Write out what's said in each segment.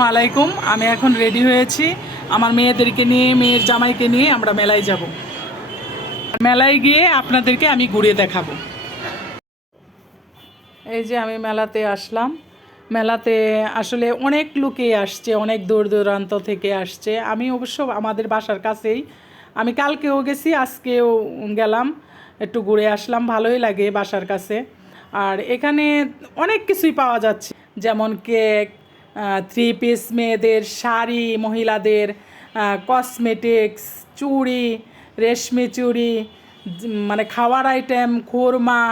আলাইকুম। আমি এখন রেডি হয়েছি। আমার মেয়েদেরকে নিয়ে, মেয়ের জামাইকে নিয়ে আমরা মেলায় যাব। মেলায় গিয়ে আপনাদেরকে আমি ঘুরিয়ে দেখাবো। এই যে আমি মেলাতে আসলাম। মেলাতে আসলে অনেক লোকে আসছে, অনেক দূর দূরান্ত থেকে আসছে। আমি অবশ্য আমাদের বাসার কাছেই। আমি কালকেও গেছি, আজকেও গেলাম। একটু ঘুরে আসলাম, ভালোই লাগে বাসার কাছে। আর এখানে অনেক কিছুই পাওয়া যাচ্ছে। যেমন কেক থ্রি পিস মেয়েদের শাড়ি, মহিলাদের কসমেটিক্স চুড়ি, রেশমি চুড়ি মানে খাওয়ার আইটেম খুরমা,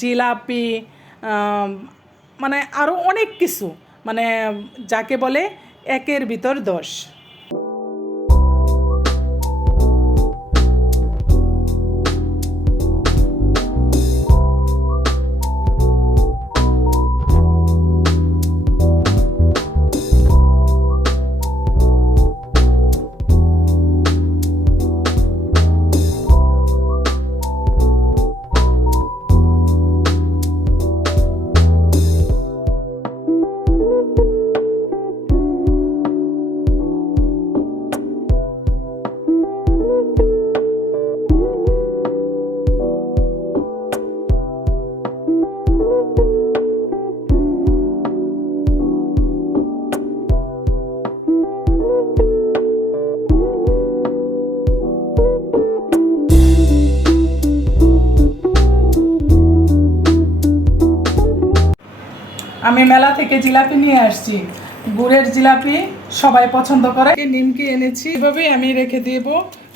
জিলাপি মানে আরও অনেক কিছু মানে যাকে বলে একের ভিতর দশ। আমি মেলা থেকে জিলাপি নিয়ে আসছি। গুড়ের জিলাপি সবাই পছন্দ করে। নিমকি এনেছি। এভাবেই আমি রেখে দেব।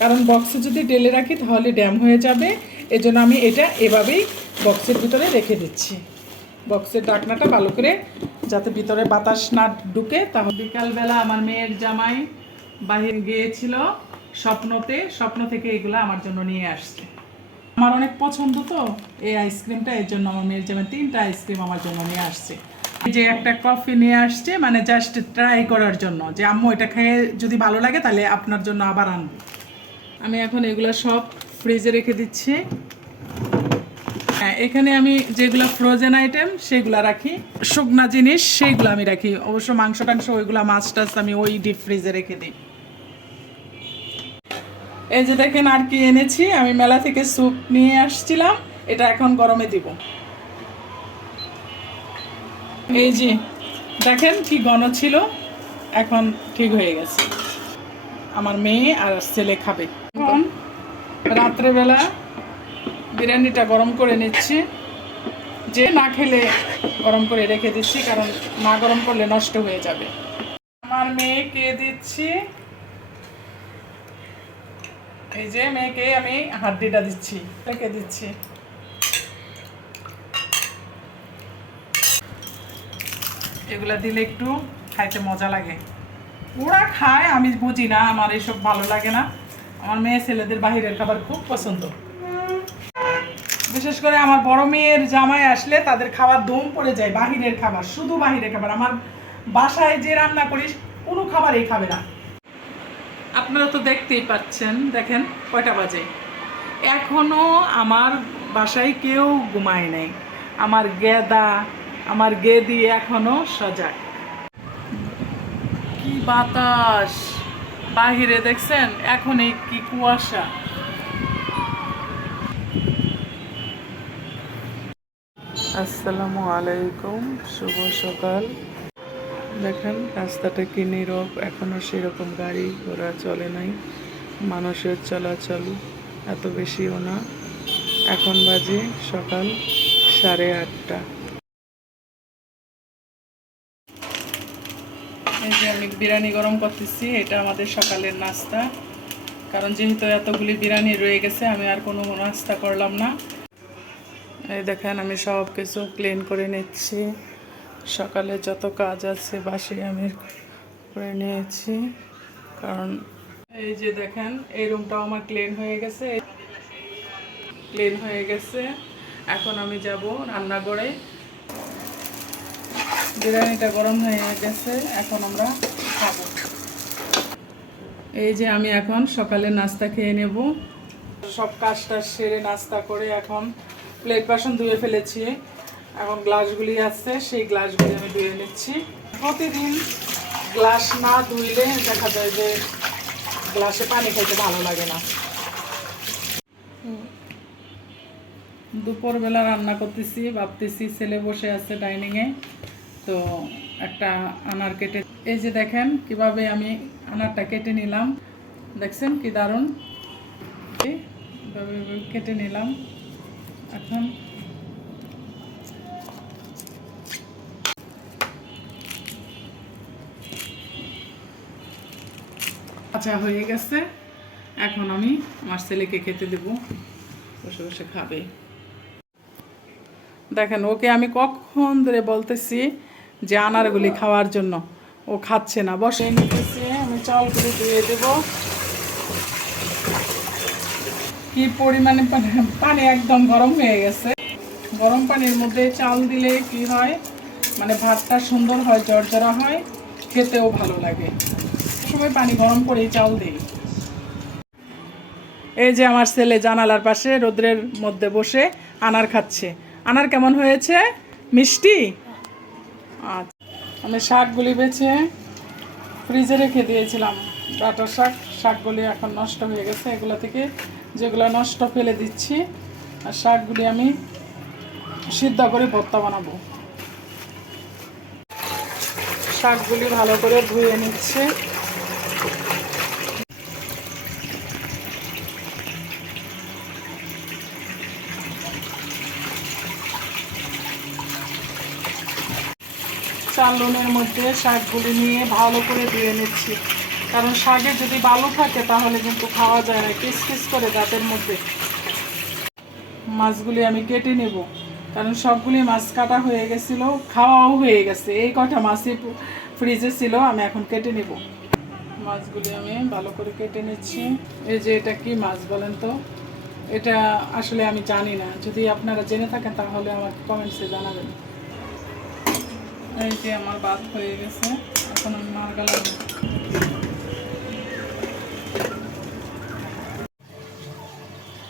কারণ বক্সে যদি ঢেলে রাখি, তাহলে ড্যাম হয়ে যাবে। এজন্য আমি এটা এভাবেই বক্সের ভিতরে রেখে দিচ্ছি। বক্সের ঢাকনাটা ভালো করে যাতে ভিতরে বাতাস না ঢুকে। তাহলে বিকালবেলা আমার মেয়ের জামাই বাহির গিয়েছিল স্বপ্নতে। স্বপ্ন থেকে এগুলো আমার জন্য নিয়ে আসছে। আমার অনেক পছন্দ তো এই আইসক্রিমটা এর জন্য আমার মেয়ের জামাই তিনটা আইসক্রিম আমার জন্য নিয়ে আসছে। যে একটা কফি নিয়ে আসছে মানে জাস্ট ট্রাই করার জন্য যে, আম্মু, এটা খেয়ে যদি ভালো লাগে তাহলে আপনার জন্য আবার আনব। আমি এখন এগুলো সব ফ্রিজে রেখে দিচ্ছি। হ্যাঁ এখানে আমি যেগুলো ফ্রোজেন আইটেম সেগুলো রাখি। শুকনা জিনিস, সেইগুলো আমি রাখি। অবশ্য মাংস টাংস, ওইগুলো মাছ টাছ আমি ওই ডিপ ফ্রিজে রেখে দিই। এই যে দেখেন আর কি এনেছি, আমি মেলা থেকে স্যুপ নিয়ে আসছিলাম, এটা এখন গরমে দিব। এই যে, দেখেন কি ঘন ছিল, এখন ঠিক হয়ে গেছে। আমার মেয়ে আর ছেলে খাবে। এখন রাত্রেবেলা বিরিয়ানিটা গরম করে নিচ্ছি। যে না খেলে গরম করে রেখে দিচ্ছি, কারণ না গরম করলে নষ্ট হয়ে যাবে। আমার মেয়েকে দিচ্ছি। এই যে মেয়েকে আমি হাড্ডিটা দিচ্ছি, রেখে দিচ্ছি। এগুলা দিলে একটু খাইতে মজা লাগে। ওরা খায়, আমি বুঝি না, আমার এসব ভালো লাগে না। আমার মেয়ে ছেলেদের বাহিরের খাবার খুব পছন্দ। বিশেষ করে আমার বড় মেয়ের জামাই আসলে তাদের খাবার দম পড়ে যায়, বাহিরের খাবার, শুধু বাহিরের খাবার। আমার বাসায় যে রান্না করিস, কোনো খাবারই খাবে না। আপনারা তো দেখতেই পাচ্ছেন, দেখেন, কয়টা বাজে। এখনও আমার বাসায় কেউ ঘুমায় নাই। আমার গেদা আমার গেদি এখনও সজাগ। কি বাতাস? বাহিরে দেখছেন এখন এই কি কুয়াশা। আসসালামু আলাইকুম, শুভ সকাল। দেখেন, রাস্তাটা কি নীরব, এখনও সেরকম গাড়ি ঘোড়া চলে নাই, মানুষের চলাচল এত বেশিও না। এখন বাজে সকাল সাড়ে আটটা। এই যে আমি বিরিয়ানি গরম করতেছি, এটা আমাদের সকালের নাস্তা। কারণ যেহেতু এতগুলি বিরিয়ানি রয়ে গেছে, আমি আর কোনো নাস্তা করলাম না। এই দেখেন, আমি সব কিছু ক্লিন করে নিচ্ছি। সকালে যত কাজ আছে, বাসি আমি করে নিয়েছি। কারণ এই যে দেখেন, এই রুমটাও আমার ক্লিন হয়ে গেছে। ক্লিন হয়ে গেছে। এখন আমি যাব রান্নাঘরে। বিরিয়ানিটা গরম হয়ে গেছে, এখন আমরা খাব। এই যে আমি এখন সকালে নাস্তা খেয়ে নেব। সব কাজটা সেরে নাস্তা করে এখন প্লেট বাসন ধুয়ে ফেলেছি। এখন গ্লাসগুলি আছে, সেই গ্লাসগুলি আমি ধুয়ে নিচ্ছি। প্রতিদিন গ্লাস না ধুইলে দেখা যায় যে গ্লাসে পানি খাইতে ভালো লাগে না। দুপুরবেলা রান্না করতেছি, ভাবতেছি ছেলে বসে আছে ডাইনিংয়ে। তো একটা আনার কেটে, এই যে দেখেন কীভাবে আমি আনারটা কেটে নিলাম। দেখছেন কি দারুণ? কেটে নিলাম। এখন আচ্ছা হয়ে গেছে। এখন আমি আমার ছেলেকে খেতে দেব। বসে বসে খাবে। দেখেন ওকে আমি কখন ধরে বলতেছি যে আনারগুলি খাওয়ার জন্য। ও খাচ্ছে না। বসে নিতেছি, আমি চালগুলি দিয়ে দেব। কি পরিমাণে পানি একদম গরম হয়ে গেছে। গরম পানির মধ্যে চাল দিলে কি হয়? মানে ভাতটা সুন্দর হয়, জর্জরা হয়, খেতেও ভালো লাগে। সময় পানি গরম করেই চাল দিই। এই যে আমার ছেলে জানালার পাশে রোদ্রের মধ্যে বসে আনার খাচ্ছে। আনার কেমন হয়েছে? মিষ্টি? আচ্ছা। আমি শাকগুলি বেছে ফ্রিজে রেখে দিয়েছিলাম। ডাটা শাক, শাকগুলি এখন নষ্ট হয়ে গেছে। এগুলো থেকে যেগুলো নষ্ট ফেলে দিচ্ছি, আর শাকগুলি আমি সিদ্ধ করে ভর্তা বানাবো। শাকগুলি ভালো করে ধুয়ে নিচ্ছে। চালনের মধ্যে শাকগুলি নিয়ে ভালো করে ধুয়ে নিচ্ছি। কারণ শাকে যদি বালু থাকে তাহলে কিন্তু খাওয়া যায় না কিস কিস করে দাঁতের মধ্যে। মাছগুলি আমি কেটে নেব। কারণ সবগুলি মাছ কাটা হয়ে গেছিল, খাওয়াও হয়ে গেছে। এই কটা মাছই ফ্রিজে ছিল, আমি এখন কেটে নেব। মাছগুলি আমি ভালো করে কেটে নিচ্ছি। এই যে এটা কি মাছ বলেন তো? এটা আসলে আমি জানি না। যদি আপনারা জেনে থাকেন তাহলে আমাকে কমেন্টসে জানাবেন। এই আমার ভাত হয়ে গেছে। এখন আমি মার্গা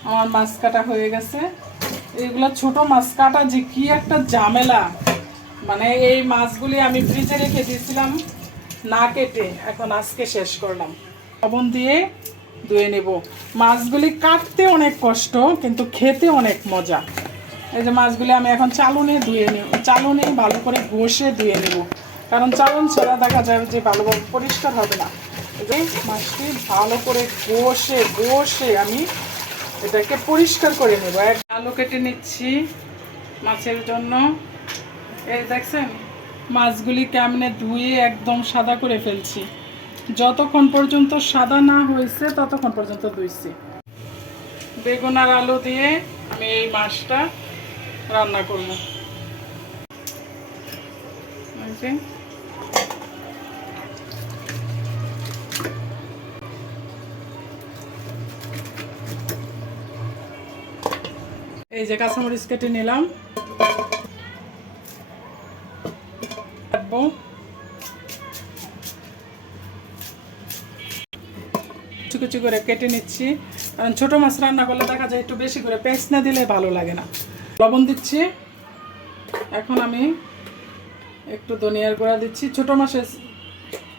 আমার মাছ কাটা হয়ে গেছে। এইগুলো ছোট মাছ কাটা যে কি একটা ঝামেলা। মানে এই মাছগুলি আমি ফ্রিজে রেখে দিয়েছিলাম, না কেটে এখন আজকে শেষ করলাম। লবণ দিয়ে ধুয়ে নেব। মাছগুলি কাটতে অনেক কষ্ট, কিন্তু খেতে অনেক মজা। এই যে মাছগুলি আমি এখন চালুনে ধুয়ে নেব। চালুনে ভালো করে ঘষে ধুয়ে নেব। কারণ চালন ছাড়া দেখা যাবে যে ভালোভাবে পরিষ্কার হবে না। যে মাছটি ভালো করে ঘষে ঘষে আমি এটাকে পরিষ্কার করে নেব। এক আলু কেটে নিচ্ছি মাছের জন্য। এই দেখছেন, মাছগুলি কেমনে ধুয়ে একদম সাদা করে ফেলছি। যতক্ষণ পর্যন্ত সাদা না হয়েছে, ততক্ষণ পর্যন্ত ধুইছি। বেগুন আর আলু দিয়ে আমি এই মাছটা রান্না করব। এই যে। কাঁচামরিচ কেটে নিলাম। কুচি করে কেটে নিচ্ছি। কারণ ছোটো মাছ রান্না করলে দেখা যায় একটু বেশি করে পেঁয়াজ না দিলে ভালো লাগে না। লবণ দিচ্ছি। এখন আমি একটু ধনিয়ার গুঁড়া দিচ্ছি। ছোটো মাসে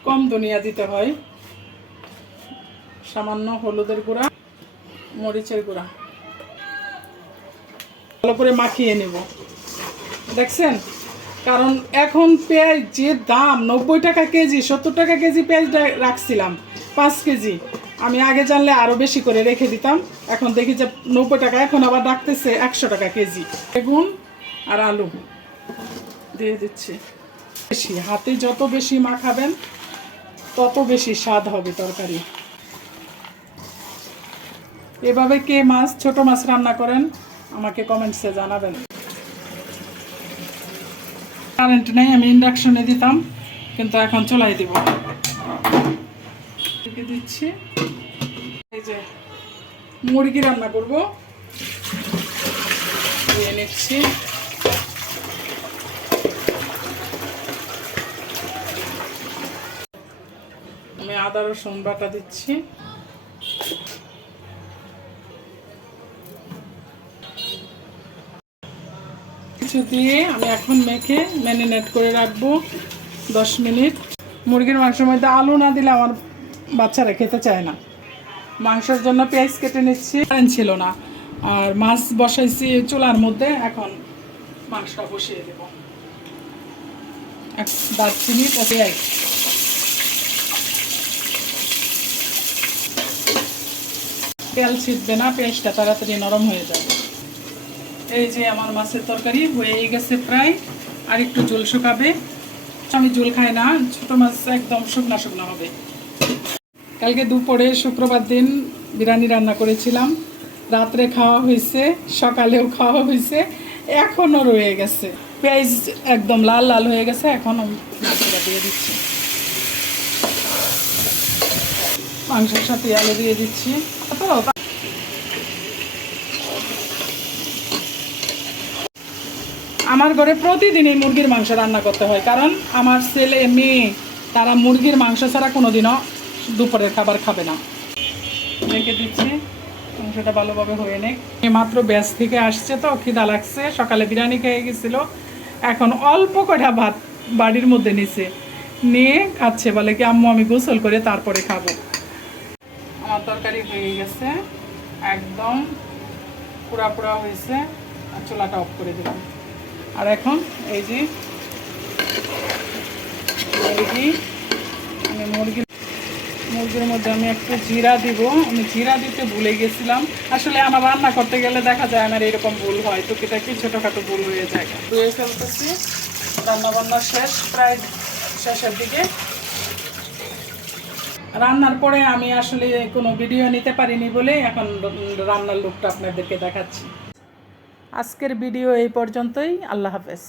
কম ধনিয়া দিতে হয়। সামান্য হলুদের গুঁড়া, মরিচের গুঁড়া। ভালো করে মাখিয়ে নেব। দেখছেন? কারণ এখন পেঁয়াজ যে দাম নব্বই টাকা কেজি, সত্তর টাকা কেজি পেঁয়াজ রাখছিলাম, পাঁচ কেজি। আমি আগে জানলে আরও বেশি করে রেখে দিতাম। এখন দেখি যে নব্বই টাকা এখন আবার ডাকতেছে একশো টাকা কেজি। বেগুন আর আলু দিয়ে দিচ্ছি। বেশি, হাতে যত বেশি মাখাবেন, তত বেশি স্বাদ হবে তরকারি। এভাবে কে মাছ, ছোট মাছ রান্না করেন, আমাকে কমেন্টসে জানাবেন। কারেন্ট নেই, আমি ইন্ডাকশনে দিতাম, কিন্তু এখন চলাই দিব। রেখে দিচ্ছি। এই যে মুরগি রান্না করব। দিয়ে নিচ্ছি। আমি আদা, রসুন বাটা দিচ্ছি। কিছু দিয়ে আমি এখন মেখে ম্যারিনেট করে রাখব দশ মিনিট। মুরগির মাংসের মধ্যে আলু না দিলে আমার বাচ্চারা খেতে চায় না। মাংসের জন্য পেঁয়াজ কেটে নিচ্ছি। ছিল না। আর মাছ বসাইছি চুলার মধ্যে, এখন মাংসটা বসিয়ে দেব। দারচিনি পেঁয়াজ তেল ছিটবে না, পেঁয়াজটা তাড়াতাড়ি নরম হয়ে যাবে। এই যে আমার মাছের তরকারি হয়ে গেছে প্রায়। আর একটু জল শুকাবে। আমি জল খাই না, ছোট মাছ একদম শুকনা শুকনা হবে। কালকে দুপুরে শুক্রবার দিন বিরিয়ানি রান্না করেছিলাম। রাত্রে খাওয়া হয়েছে, সকালেও খাওয়া হয়েছে, এখনও রয়ে গেছে। পেঁয়াজ একদম লাল লাল হয়ে গেছে, এখন আমি মাংসটা দিয়ে দিচ্ছি। মাংসের সাথে আলু দিয়ে দিচ্ছি। আমার ঘরে প্রতিদিনই মুরগির মাংস রান্না করতে হয়, কারণ আমার ছেলে, মেয়ে, তারা মুরগির মাংস ছাড়া কোনোদিনও দুপুরের খাবার খাবে না। রেখে দিচ্ছি মাংসটা ভালোভাবে হয়ে নেই মাত্র ব্যাস থেকে আসছে তো, খিদা লাগছে, সকালে বিরিয়ানি খেয়ে গেছিল। এখন অল্প কটা ভাত বাড়ির মধ্যে নিছে। নিয়ে খাচ্ছে বলে কি, আম্মু, আমি গোসল করে তারপরে খাব। আমার তরকারি হয়ে গেছে, একদম পুরা পুরা হয়েছে, আর চুলাটা অফ করে দিলাম। আর এখন এই যে, আমি মুরগি মুরগির মধ্যে আমি একটু জিরা দিব। আমি জিরা দিতে ভুলে গেছিলাম। আসলে আমার রান্না করতে গেলে দেখা যায় আমার এরকম ভুল হয়। তো কি ছোটোখাটো ভুল হয়ে যায়? ধুয়ে ফেলতেছি। রান্না বান্না শেষ, প্রায় শেষের দিকে। রান্নার পরে আমি আসলে কোনো ভিডিও নিতে পারিনি বলে এখন রান্নার লুকটা আপনাদেরকে দেখাচ্ছি। আজকের ভিডিও এই পর্যন্তই। আল্লাহ হাফেজ।